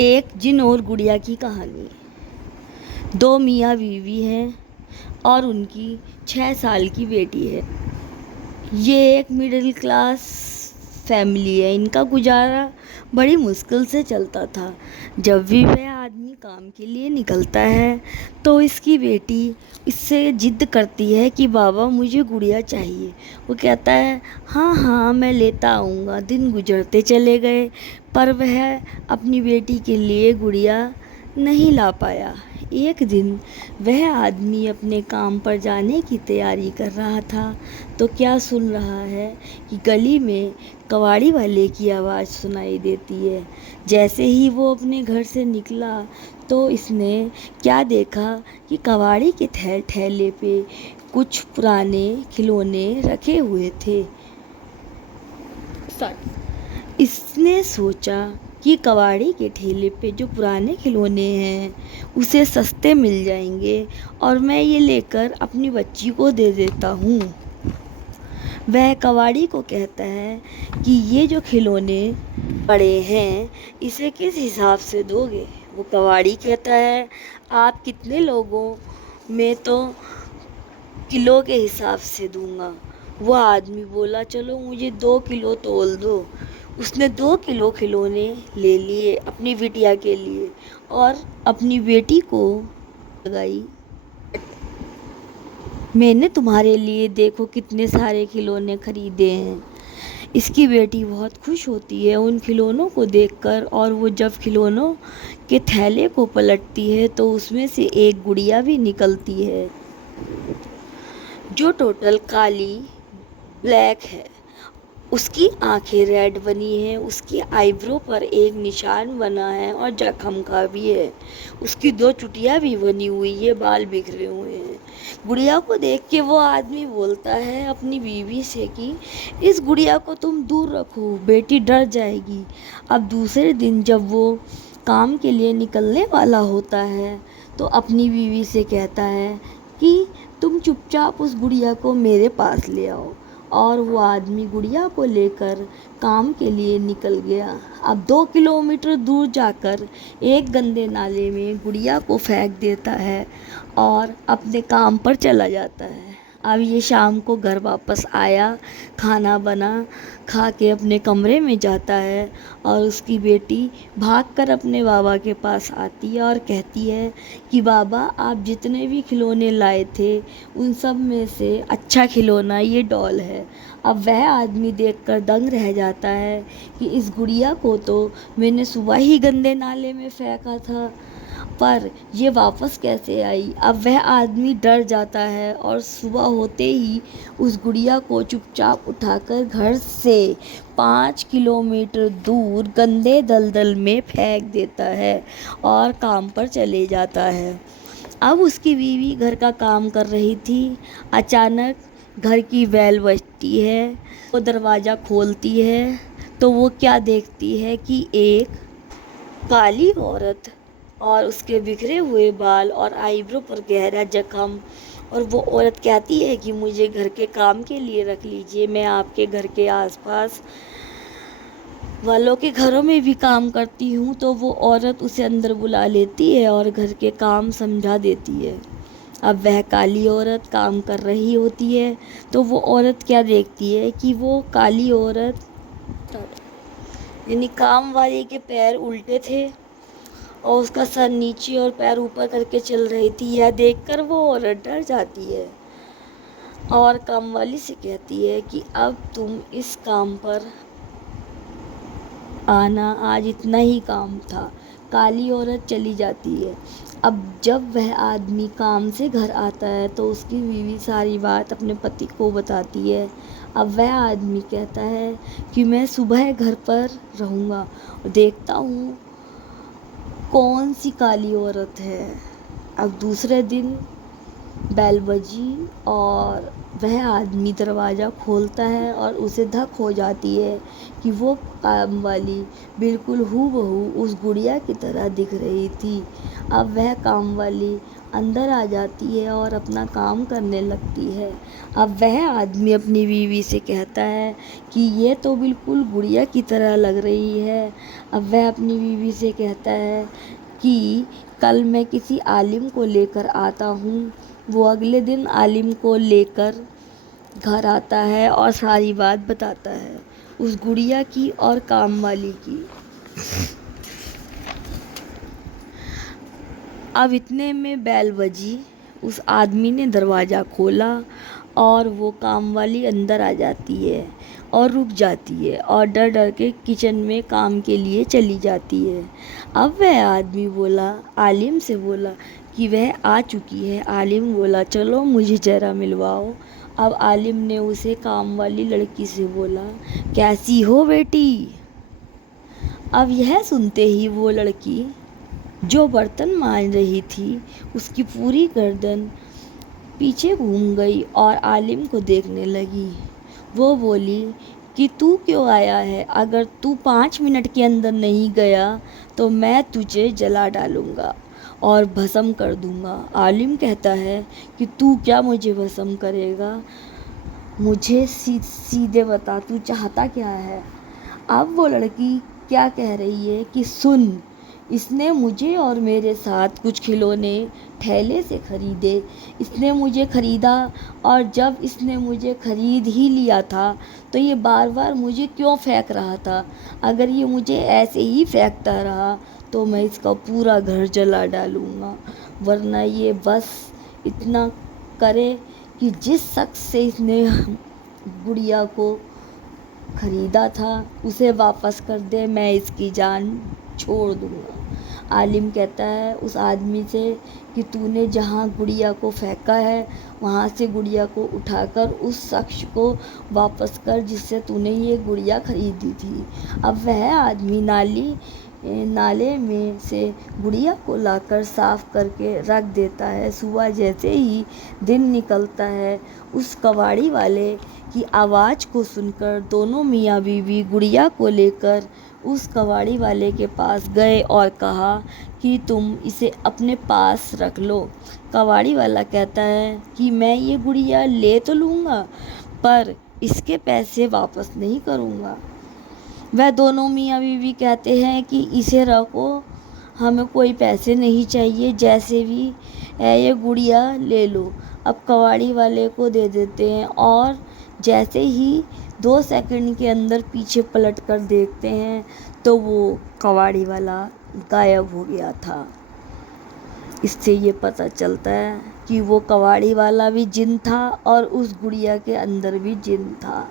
ایک جن اور گڑیا کی کہانی۔ دو میاں بیوی ہیں اور ان کی 6 سال کی بیٹی ہے۔ یہ ایک مڈل کلاس فیملی ہے۔ ان کا گزارا بڑی مشکل سے چلتا تھا۔ جب بھی وہ آدمی کام کے لیے نکلتا ہے تو اس کی بیٹی اس سے ضد کرتی ہے کہ بابا مجھے گڑیا چاہیے۔ وہ کہتا ہے ہاں ہاں میں لیتا آؤں گا۔ دن گزرتے چلے گئے پر وہ اپنی بیٹی کے لیے گڑیا نہیں لا پایا۔ ایک دن وہ آدمی اپنے کام پر جانے کی تیاری کر رہا تھا تو کیا سن رہا ہے کہ گلی میں کباڑی والے کی آواز سنائی دیتی ہے۔ جیسے ہی وہ اپنے گھر سے نکلا تو اس نے کیا دیکھا کہ کباڑی کے ٹھیلے پہ کچھ پرانے کھلونے رکھے ہوئے تھے۔ اس نے سوچا کہ کباڑی کے ٹھیلے پہ جو پرانے کھلونے ہیں اسے سستے مل جائیں گے اور میں یہ لے کر اپنی بچی کو دے دیتا ہوں۔ وہ کباڑی کو کہتا ہے کہ یہ جو کھلونے پڑے ہیں اسے کس حساب سے دو گے؟ وہ کباڑی کہتا ہے آپ کتنے لوگوں میں تو کلو کے حساب سے دوں گا۔ وہ آدمی بولا چلو مجھے 2 کلو تول دو۔ اس نے 2 کلو کھلونے لے لیے اپنی بٹیا کے لیے اور اپنی بیٹی کو لگائی میں نے تمہارے لیے دیکھو کتنے سارے کھلونے خریدے ہیں۔ اس کی بیٹی بہت خوش ہوتی ہے ان کھلونوں کو دیکھ کر اور وہ جب کھلونوں کے تھیلے کو پلٹتی ہے تو اس میں سے ایک گڑیا بھی نکلتی ہے جو ٹوٹل کالی بلیک ہے۔ اس کی آنکھیں ریڈ بنی ہیں، اس کی آئی برو پر ایک نشان بنا ہے اور زخم کا بھی ہے۔ اس کی 2 چوٹیاں بھی بنی ہوئی ہیں، بال بکھرے ہوئے ہیں۔ گڑیا کو دیکھ کے وہ آدمی بولتا ہے اپنی بیوی سے کہ اس گڑیا کو تم دور رکھو، بیٹی ڈر جائے گی۔ اب دوسرے دن جب وہ کام کے لیے نکلنے والا ہوتا ہے تو اپنی بیوی سے کہتا ہے کہ تم چپ چاپ اس گڑیا کو میرے پاس لے آؤ۔ اور وہ آدمی گڑیا کو لے کر کام کے لیے نکل گیا۔ اب 2 کلومیٹر دور جا کر ایک گندے نالے میں گڑیا کو پھینک دیتا ہے اور اپنے کام پر چلا جاتا ہے۔ اب یہ شام کو گھر واپس آیا، کھانا بنا کھا کے اپنے کمرے میں جاتا ہے اور اس کی بیٹی بھاگ کر اپنے بابا کے پاس آتی ہے اور کہتی ہے کہ بابا آپ جتنے بھی کھلونے لائے تھے ان سب میں سے اچھا کھلونا یہ ڈال ہے۔ اب وہ آدمی دیکھ کر دنگ رہ جاتا ہے کہ اس گڑیا کو تو میں نے صبح ہی گندے نالے میں پھینکا تھا پر یہ واپس کیسے آئی؟ اب وہ آدمی ڈر جاتا ہے اور صبح ہوتے ہی اس گڑیا کو چپ چاپ اٹھا کر گھر سے 5 کلومیٹر دور گندے دلدل میں پھینک دیتا ہے اور کام پر چلے جاتا ہے۔ اب اس کی بیوی گھر کا کام کر رہی تھی، اچانک گھر کی بیل بجتی ہے۔ وہ دروازہ کھولتی ہے تو وہ کیا دیکھتی ہے کہ ایک کالی عورت اور اس کے بکھرے ہوئے بال اور آئی برو پر گہرا زخم، اور وہ عورت کہتی ہے کہ مجھے گھر کے کام کے لیے رکھ لیجیے، میں آپ کے گھر کے آس پاس والوں کے گھروں میں بھی کام کرتی ہوں۔ تو وہ عورت اسے اندر بلا لیتی ہے اور گھر کے کام سمجھا دیتی ہے۔ اب وہ کالی عورت کام کر رہی ہوتی ہے تو وہ عورت کیا دیکھتی ہے کہ وہ کالی عورت یعنی کام والی کے پیر الٹے تھے اور اس کا سر نیچے اور پیر اوپر کر کے چل رہی تھی۔ یہ دیکھ کر وہ عورت ڈر جاتی ہے اور کام والی سے کہتی ہے کہ اب تم اس کام پر آنا، آج اتنا ہی کام تھا۔ کالی عورت چلی جاتی ہے۔ اب جب وہ آدمی کام سے گھر آتا ہے تو اس کی بیوی ساری بات اپنے پتی کو بتاتی ہے۔ اب وہ آدمی کہتا ہے کہ میں صبح گھر پر رہوں گا اور دیکھتا ہوں کون سی کالی عورت ہے۔ اب دوسرے دن بیل بجی اور وہ آدمی دروازہ کھولتا ہے اور اسے دھک ہو جاتی ہے کہ وہ کام والی بالکل ہو بہو اس گڑیا کی طرح دکھ رہی تھی۔ اب وہ کام والی اندر آ جاتی ہے اور اپنا کام کرنے لگتی ہے۔ اب وہ آدمی اپنی بیوی سے کہتا ہے کہ یہ تو بالکل گڑیا کی طرح لگ رہی ہے۔ اب وہ اپنی بیوی سے کہتا ہے کہ کل میں کسی عالم کو لے کر آتا ہوں۔ وہ اگلے دن عالم کو لے کر گھر آتا ہے اور ساری بات بتاتا ہے اس گڑیا کی اور کام والی کی۔ اب اتنے میں بیل بجی۔ اس آدمی نے دروازہ کھولا اور وہ کام والی اندر آ جاتی ہے اور رک جاتی ہے اور ڈر ڈر کے کچن میں کام کے لیے چلی جاتی ہے۔ اب وہ آدمی عالم سے بولا کہ وہ آ چکی ہے۔ عالم بولا چلو مجھے ذرا ملواؤ۔ اب عالم نے اسے کام والی لڑکی سے بولا کیسی ہو بیٹی؟ اب یہ سنتے ہی وہ لڑکی جو برتن مانج رہی تھی اس کی پوری گردن پیچھے گھوم گئی اور عالم کو دیکھنے لگی۔ وہ بولی کہ تو کیوں آیا ہے؟ اگر تو 5 منٹ کے اندر نہیں گیا تو میں تجھے جلا ڈالوں گا اور بھسم کر دوں گا۔ عالم کہتا ہے کہ تو کیا مجھے بھسم کرے گا؟ مجھے سیدھے بتا تو چاہتا کیا ہے؟ اب وہ لڑکی کیا کہہ رہی ہے کہ سن، اس نے مجھے اور میرے ساتھ کچھ کھلونے ٹھیلے سے خریدے، اس نے مجھے خریدا اور جب اس نے مجھے خرید ہی لیا تھا تو یہ بار بار مجھے کیوں پھینک رہا تھا؟ اگر یہ مجھے ایسے ہی پھینکتا رہا تو میں اس کا پورا گھر جلا ڈالوں گا، ورنہ یہ بس اتنا کرے کہ جس شخص سے اس نے گڑیا کو خریدا تھا اسے واپس کر دے، میں اس کی جان چھوڑ دوں گا۔ عالم کہتا ہے اس آدمی سے کہ تو نے جہاں گڑیا کو پھینکا ہے وہاں سے گڑیا کو اٹھا کر اس شخص کو واپس کر جس سے تو نے یہ گڑیا خریدی تھی۔ اب وہ آدمی نالے میں سے گڑیا کو لا کر صاف کر کے رکھ دیتا ہے۔ صبح جیسے ہی دن نکلتا ہے اس کباڑی والے کی آواز کو سن کر دونوں میاں بیوی گڑیا کو لے کر اس کباڑی والے کے پاس گئے اور کہا کہ تم اسے اپنے پاس رکھ لو۔ کباڑی والا کہتا ہے کہ میں یہ گڑیا لے تو لوں گا پر اس کے پیسے واپس نہیں کروں گا۔ وہ دونوں میاں بیوی کہتے ہیں کہ اسے رکھو، ہمیں کوئی پیسے نہیں چاہیے، جیسے بھی ہے یہ گڑیا لے لو۔ اب کباڑی والے کو دے دیتے ہیں اور جیسے ہی 2 سیکنڈ کے اندر پیچھے پلٹ کر دیکھتے ہیں تو وہ کباڑی والا غائب ہو گیا تھا۔ اس سے یہ پتہ چلتا ہے کہ وہ کباڑی والا بھی جن تھا اور اس گڑیا کے اندر بھی جن تھا۔